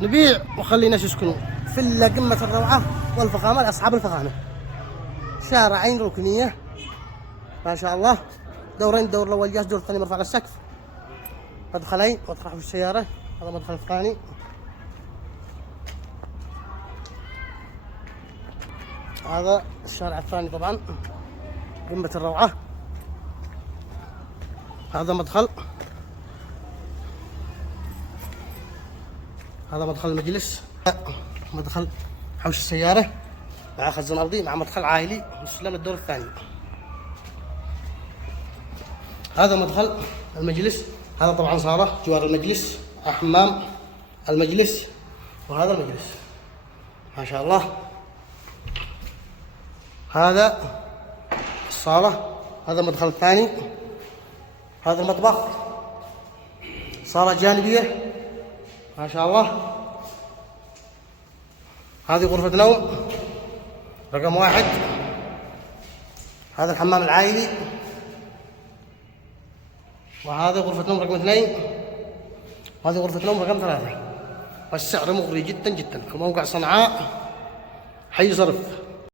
نبيع وخلي الناس يسكنوا. فيلا قمة الروعة والفخامة لأصحاب الفخامة. شارعين ركنية ما شاء الله، دورين، الدور الأول جاهز، الدور الثاني مرفع على السقف، مدخلين وتروح بالسيارة. هذا المدخل الثاني، هذا الشارع الثاني طبعا قمة الروعة. هذا مدخل، هذا مدخل المجلس، مدخل حوش السيارة مع خزان أرضي مع مدخل عائلي يسلم الدور الثاني. هذا مدخل المجلس، هذا طبعا صالة جوار المجلس، حمام المجلس، وهذا المجلس ما شاء الله. هذا الصالة، هذا المدخل الثاني، هذا المطبخ، صالة جانبية ما شاء الله. هذه غرفة نوم رقم 1. هذا الحمام العائلي، وهذا غرفة نوم رقم 2، وهذه غرفة نوم رقم 3. والسعر مغري جدا جدا. الموقع صنعاء، حي صرف.